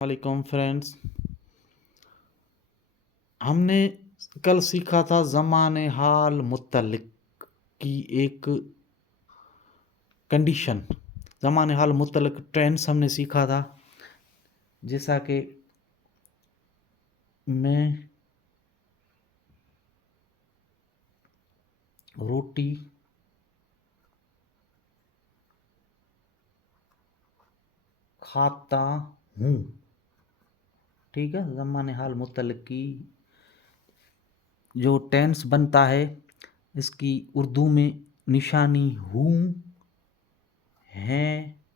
वालेकुम फ्रेंड्स। हमने कल सीखा था ज़माने हाल मुत्तलिक की एक कंडीशन। ज़माने हाल मुत्तलिक टेंस हमने सीखा था, जैसा कि मैं रोटी खाता हूँ। ठीक है, ज़माने हाल मुत्तलिक की जो टेंस बनता है, इसकी उर्दू में निशानी हूँ, है।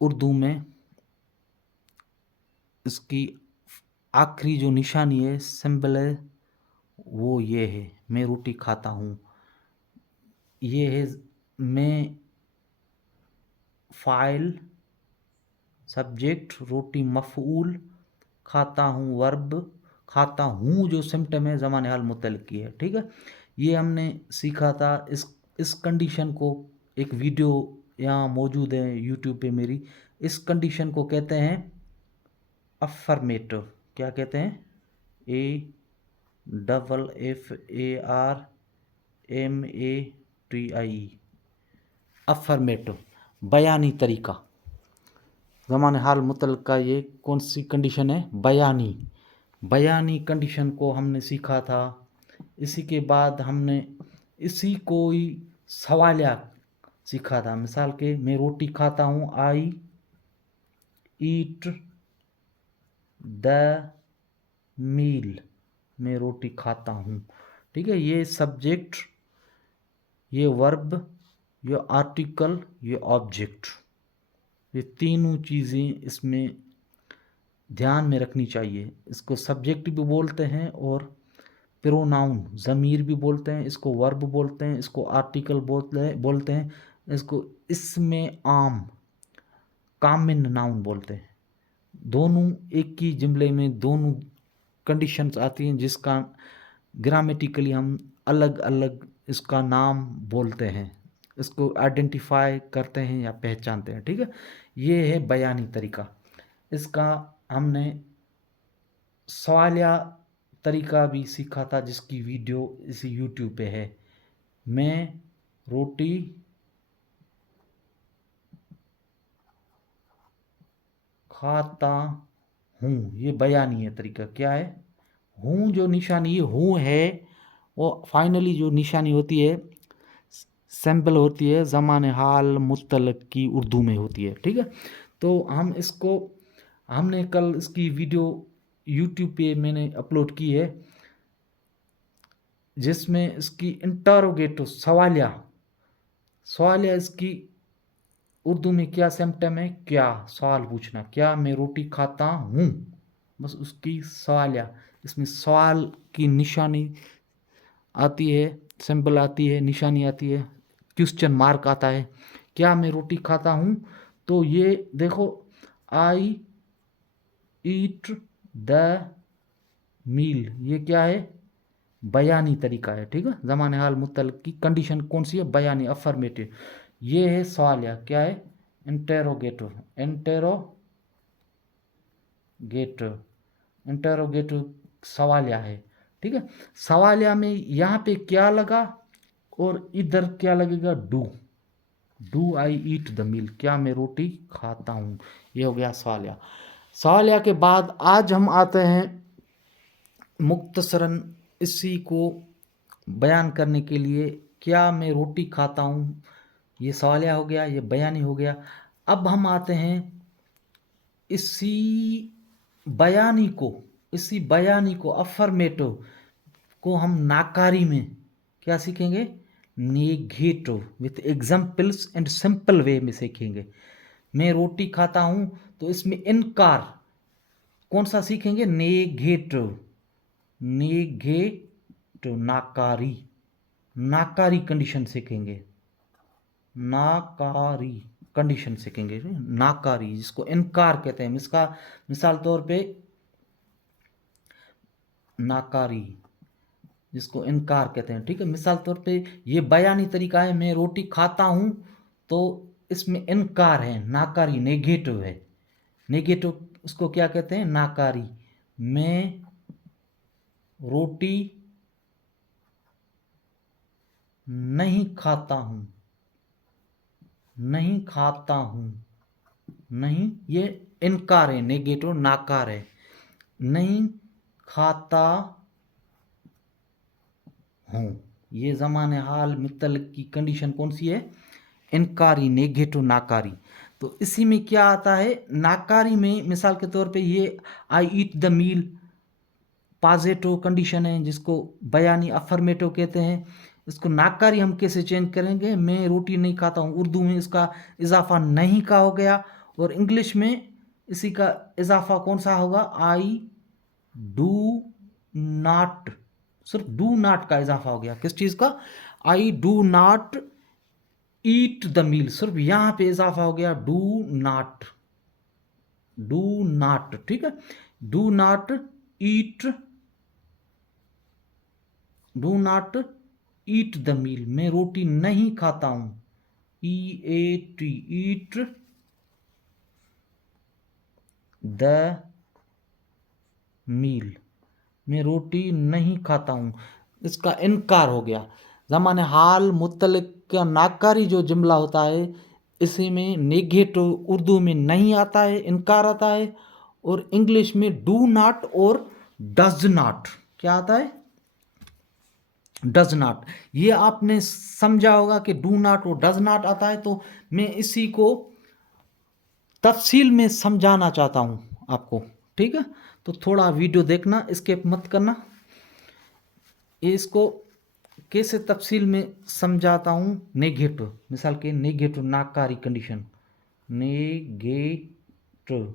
उर्दू में इसकी आखिरी जो निशानी है, सिंबल है, वो ये है, मैं रोटी खाता हूँ। ये है मैं फ़ाइल, सब्जेक्ट, रोटी मफ़ऊल, खाता हूँ वर्ब, खाता हूँ जो सिम्पटम है ज़माने हाल मुतल्लिक़ की है। ठीक है, ये हमने सीखा था। इस कंडीशन को एक वीडियो यहाँ मौजूद है यूट्यूब पे मेरी। इस कंडीशन को कहते हैं अफ़र्मेटिव। क्या कहते हैं? AFFARMATIE, अफ़र्मेटिव, बयानी तरीका। ज़माने हाल मुतल्लिक़ का ये कौन सी कंडीशन है? बयानी कंडीशन को हमने सीखा था। इसी के बाद हमने इसी को ही सवालिया सीखा था। मिसाल के, मैं रोटी खाता हूँ, आई ईट द मील, मैं रोटी खाता हूँ। ठीक है, ये सब्जेक्ट, ये वर्ब, ये आर्टिकल, ये ऑब्जेक्ट, ये तीनों चीज़ें इसमें ध्यान में रखनी चाहिए। इसको सब्जेक्ट भी बोलते हैं और प्रोनाउन ज़मीर भी बोलते हैं, इसको वर्ब बोलते हैं, इसको आर्टिकल बोलते हैं, इसको इसमें आम कामिन नाउन बोलते हैं। दोनों एक ही जुमले में दोनों कंडीशंस आती हैं, जिसका ग्रामेटिकली हम अलग अलग इसका नाम बोलते हैं, इसको आइडेंटिफाई करते हैं या पहचानते हैं। ठीक है, ये है बयानी तरीका। इसका हमने सवालिया तरीका भी सीखा था, जिसकी वीडियो इसी यूट्यूब पे है। मैं रोटी खाता हूँ, ये बयानी है तरीका। क्या है? हूँ जो निशानी हूँ है, वो फाइनली जो निशानी होती है, सैम्पल होती है, ज़माने हाल मुत्तलक की उर्दू में होती है। ठीक है, तो हमने कल इसकी वीडियो यूट्यूब पे मैंने अपलोड की है, जिसमें इसकी इंटरोगेटिव सवालिया इसकी उर्दू में क्या सिम्पटम है, क्या सवाल पूछना, क्या मैं रोटी खाता हूँ, बस उसकी सवालिया। इसमें सवाल की निशानी आती है, सिंबल आती है, निशानी आती है, क्वेश्चन मार्क आता है। क्या मैं रोटी खाता हूँ? तो ये देखो, आई ईट द मील, ये क्या है? बयानी तरीका है। ठीक है, ज़माने हाल मुत्तल्लिक़ की कंडीशन कौन सी है? बयानी, अफर्मेटिव। ये है सवालिया, क्या है? इंटेरोगेटिव सवालिया है। ठीक है, सवालिया में यहाँ पे क्या लगा और इधर क्या लगेगा? डू आई ईट द मील, क्या मैं रोटी खाता हूँ, ये हो गया सवालिया। सवालिया के बाद आज हम आते हैं मुख्तसरन इसी को बयान करने के लिए। क्या मैं रोटी खाता हूँ, ये सवालिया हो गया, ये बयानी हो गया। अब हम आते हैं इसी बयानी को अफर्मेटिव को हम नाकारी में क्या सीखेंगे? Negative with examples and simple way में सीखेंगे। मैं रोटी खाता हूँ, तो इसमें इनकार कौन सा सीखेंगे? नेगेटिव, नाकारी कंडीशन सीखेंगे। नाकारी कंडीशन सीखेंगे, नाकारी जिसको इनकार कहते हैं। इसका मिसाल तौर पे नाकारी जिसको इनकार कहते हैं। ठीक है, मिसाल तौर पे ये बयानी तरीका है, मैं रोटी खाता हूँ, तो इसमें इनकार है, नाकारी, नेगेटिव है। नेगेटिव उसको क्या कहते हैं? नाकारी। मैं रोटी नहीं खाता हूं, नहीं खाता हूं, नहीं, ये इनकार है, नेगेटिव नाकार है। नहीं खाता हूं, ये ज़माने हाल मुतल्लिक की कंडीशन कौन सी है? इनकारी, नेगेटिव नाकारी। तो इसी में क्या आता है? नाकारी में मिसाल के तौर पे ये I eat the meal positive condition है, जिसको बयानी अफर्मेटिव कहते हैं। इसको नाकारी हम कैसे चेंज करेंगे? मैं रोटी नहीं खाता हूँ, उर्दू में इसका इजाफा नहीं का हो गया, और इंग्लिश में इसी का इजाफा कौन सा होगा? आई डू नॉट, सिर्फ डू नॉट का इजाफा हो गया। किस चीज़ का? I do not eat the meal, सिर्फ यहां पे इजाफा हो गया डू नॉट, डू नॉट, ठीक है। Do not eat, do not eat the meal, मैं रोटी नहीं खाता हूं, ई A T, eat the meal, मैं रोटी नहीं खाता हूं, इसका इनकार हो गया। ज़माने हाल मुतल्लिक का नाकारी जो जुमला होता है, इसी में नेगेटिव उर्दू में नहीं आता है, इनकार आता है, और इंग्लिश में डू नॉट और डज नॉट क्या आता है? Does not. ये आपने समझा होगा कि डू नॉट और डज नॉट आता है, तो मैं इसी को तफसील में समझाना चाहता हूं आपको, ठीक है। तो थोड़ा वीडियो देखना, स्किप मत करना। इसको कैसे तफसील में समझाता हूं। नेगेटिव, मिसाल के नेगेटिव नाकारी कंडीशन, नेगेटिव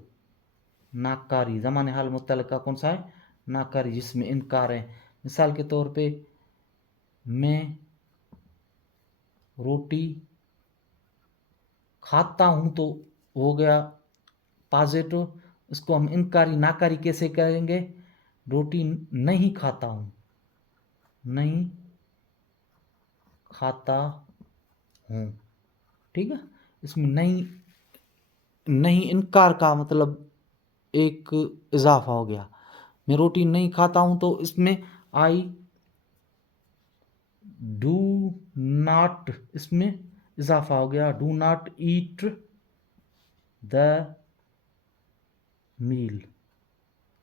नाकारी, ज़माने हाल मुतल्लिका कौन सा है? नाकारी, जिसमें इनकार है। मिसाल के तौर पे मैं रोटी खाता हूं, तो हो गया पॉजिटिव। इसको हम इनकारी नाकारी कैसे करेंगे? रोटी नहीं खाता हूं, नहीं खाता हूं, ठीक है। इसमें नहीं, नहीं इनकार का मतलब एक इजाफा हो गया। मैं रोटी नहीं खाता हूं, तो इसमें आई डू नॉट, इसमें इजाफा हो गया, do not eat the meal,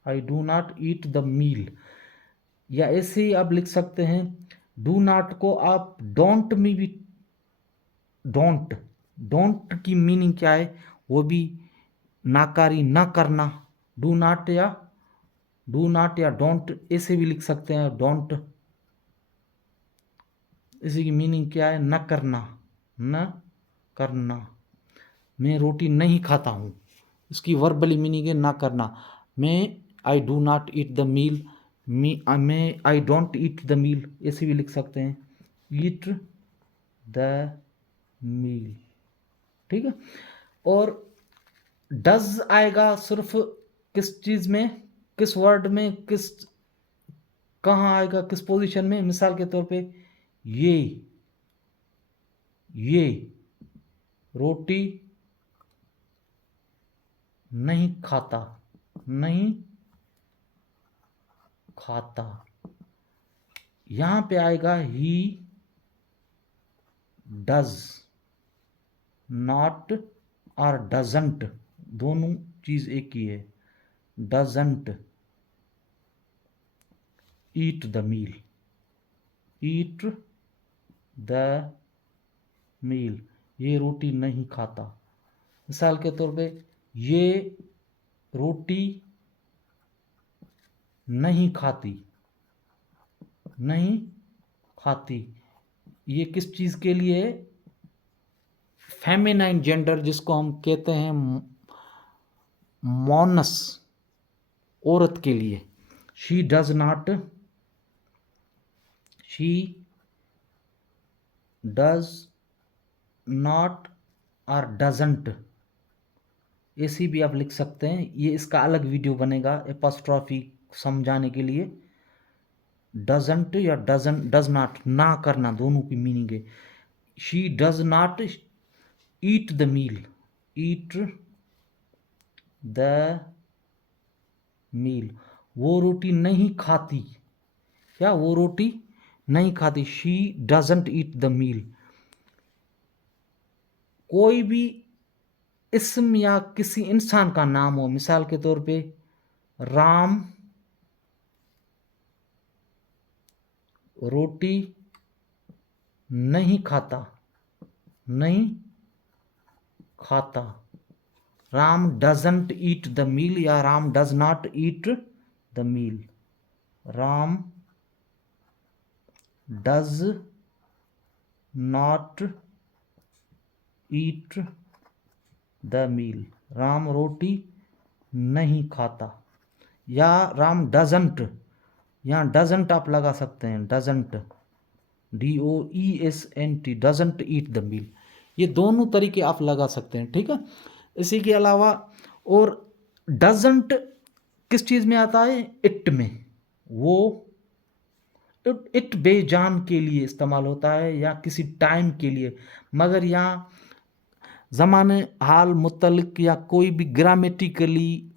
I do not eat the meal. या ऐसे ही आप लिख सकते हैं, डू नॉट को आप डोंट में भी, डोंट, डोंट की मीनिंग क्या है? वो भी नाकारी, ना करना। डू नॉट या डू नॉट या डोंट ऐसे भी लिख सकते हैं, डोंट, इसी की मीनिंग क्या है? न करना, न करना। मैं रोटी नहीं खाता हूँ, इसकी वर्बली मीनिंग है ना करना। मैं I do not eat the meal, मैं आई डोंट ईट द मील ऐसे भी लिख सकते हैं, ईट द मील, ठीक है। और डज आएगा सिर्फ किस चीज़ में, किस वर्ड में, किस, कहाँ आएगा, किस पोजीशन में? मिसाल के तौर पे ये रोटी नहीं खाता, नहीं खाता। यहां पे आएगा ही डज नॉट और डजंट, दोनों चीज एक ही है। Doesn't eat the meal, eat the meal, ये रोटी नहीं खाता। मिसाल के तौर पे ये रोटी नहीं खाती, नहीं खाती, ये किस चीज के लिए? फेमिनाइन जेंडर, जिसको हम कहते हैं मोनस, औरत के लिए। She does not, she does not और डजंट ऐसी भी आप लिख सकते हैं। ये इसका अलग वीडियो बनेगा एपोस्ट्रॉफी समझाने के लिए। डजंट या डजन, डज नॉट, ना करना, दोनों की मीनिंग है। She does not eat the meal, eat the meal, वो रोटी नहीं खाती, क्या वो रोटी नहीं खाती, she doesn't eat the meal. कोई भी इस्म या किसी इंसान का नाम हो, मिसाल के तौर पे राम रोटी नहीं खाता, नहीं खाता, Ram doesn't eat the meal या Ram does not eat the meal, Ram does not eat the meal, Ram रोटी नहीं खाता, या राम डजंट, यहाँ डजंट आप लगा सकते हैं, doesn't DOESNT, doesn't eat the meal, ये दोनों तरीके आप लगा सकते हैं, ठीक है। इसी के अलावा और डजंट किस चीज़ में आता है, इट में, वो इट बेजान के लिए इस्तेमाल होता है या किसी टाइम के लिए, मगर यहाँ ज़माने हाल मुतल्लिक या कोई भी ग्रामेटिकली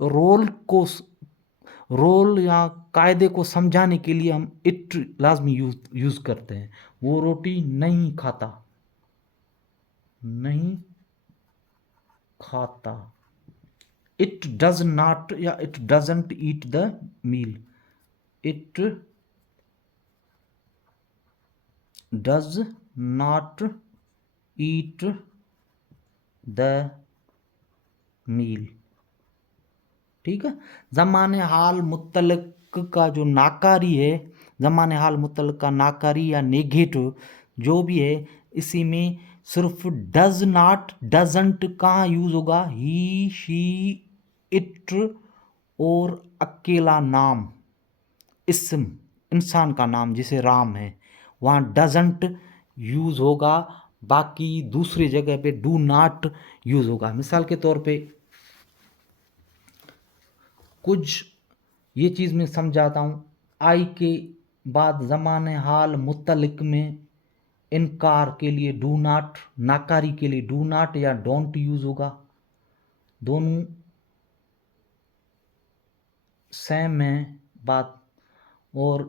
रोल या कायदे को समझाने के लिए हम इट लाजमी यूज़ करते हैं। वो रोटी नहीं खाता, नहीं खाता, इट डज नॉट या it doesn't eat the meal, it does not eat the meal, ठीक है। ज़माने हाल मुतल्लिक का जो नाकारी है, ज़माने हाल मुतल्लिक का नाकारी या नेगेटिव जो भी है, इसी में सिर्फ डज नॉट डजंट कहाँ यूज़ होगा, ही शी इट और अकेला नाम, इस्म इंसान का नाम जैसे राम है, वहाँ डजंट यूज़ होगा, बाकी दूसरी जगह पे डू नॉट यूज़ होगा। मिसाल के तौर पे कुछ ये चीज़ मैं समझाता हूँ, आई के बाद ज़माने हाल मुतल्लिक में इनकार के लिए डू नॉट, नाकारी के लिए डू नॉट या डोंट यूज़ होगा, दोनों सेम है बात। और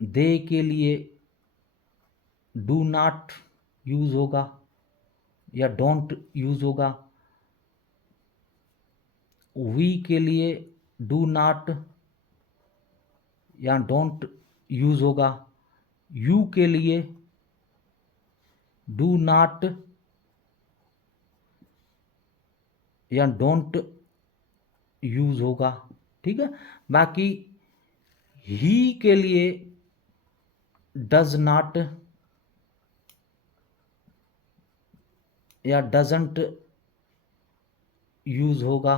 दे के लिए डू नॉट यूज़ होगा या डोंट यूज़ होगा, वी के लिए डू नॉट या डोंट यूज़ होगा, यू के लिए डू नॉट या डोंट यूज़ होगा, ठीक है। बाकी ही के लिए डज नॉट या डजंट यूज़ होगा,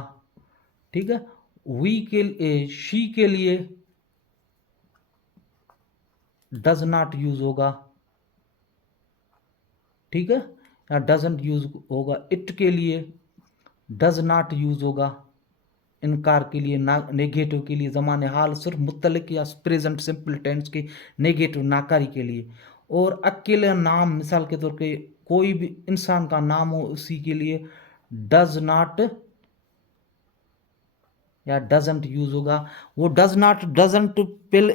ठीक है। वी के शी के लिए डज नॉट यूज़ होगा, ठीक है, या डजंट यूज़ होगा। इट के लिए डज नॉट यूज़ होगा, इनकार के लिए, नेगेटिव के लिए, ज़माने हाल सिर्फ मुतल्लिक या प्रेजेंट सिंपल टेंस के नेगेटिव नाकारी के लिए। और अकेले नाम मिसाल के तौर पे कोई भी इंसान का नाम हो उसी के लिए डज नॉट या डजंट यूज़ होगा। वो डज नॉट डजंट पहले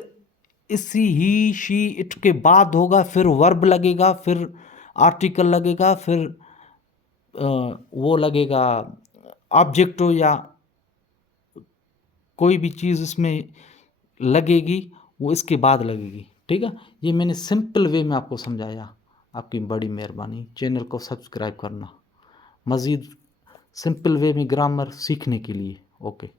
इसी ही शी इट के बाद होगा, फिर वर्ब लगेगा, फिर आर्टिकल लगेगा, फिर वो लगेगा ऑब्जेक्ट हो या कोई भी चीज़ इसमें लगेगी, वो इसके बाद लगेगी, ठीक है। ये मैंने सिंपल वे में आपको समझाया, आपकी बड़ी मेहरबानी। चैनल को सब्सक्राइब करना मज़ीद सिंपल वे में ग्रामर सीखने के लिए। ओके।